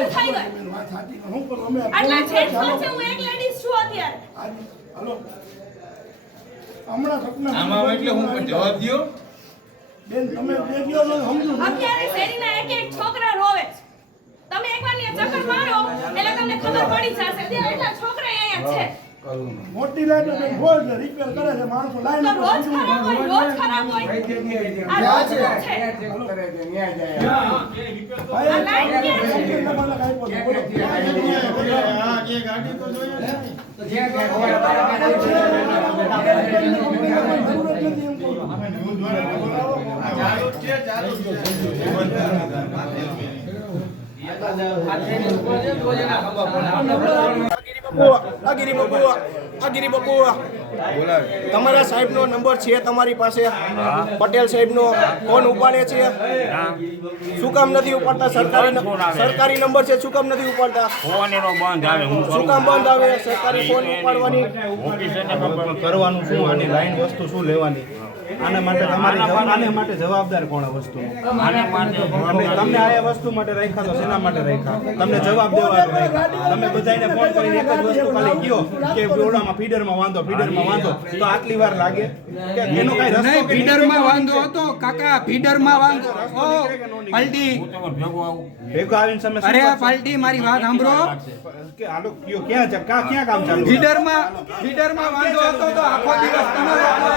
ચાલુ થઈ ગઈ. આટલા જેન્ટ્સમાં છે, હું એક લેડીઝ છું અત્યારે. હાલો હમણાં સપના આમાં એટલે હું પણ જવાબ દ્યો બેન તમે જે ગયો ને સમજુ અત્યારે શેરીના એક એક છોકરા રોવે છે. તમે એકવાર ને ચક્કર મારો એટલે તમને ખબર પડી જશે. અત્યારે એટલા છોકરા અહીંયા છે. મોટી લાઈટ બેન રોજ રિપેર કરે છે માણસો લાઈન તો રોજ ખરાબ હોય, રોજ ખરાબ હોય. આ રોજ છે. આ લાઈટ ક્યાં છે? તમારા સાહેબનો નંબર છે તમારી પાસે? પટેલ સાહેબનો ફોન ઉપાડે છે? શું કામ નથી ઉપાડતા? સરકારી નંબર છે, શું કામ નથી ઉપાડતા? ફોન એનો બંધ આવે. શું કામ બંધ આવે? સરકારી ફોન ઉપાડવાની કરવાનું શું? આની લાઈન વસ્તુ શું લેવાની? આના માટે આના માટે જવાબદાર કોણ આ વસ્તુ? તમને આ વસ્તુ માટે રાખ્યા તો શેના માટે રાખ્યા? તમને જવાબ દેવા રાખ્યા. તમે બધાને ફોન કરીને એક જ વસ્તુ ખાલી કયો કે ઓલામાં ફીડરમાં વાંધો તો આટલી વાર લાગે કે એનો કઈ રસ્તો? નહીં, ફીડરમાં વાંધો હતો કાકા, ફીડરમાં વાંધો. ઓ પલટી ભેગો આવીને તમે અરે પલટી મારી વાત સાંભળો. કે આલો કયો ક્યાં કામ ચાલુ? ફીડરમાં વાંધો હતો તો આખો દિવસ તમારો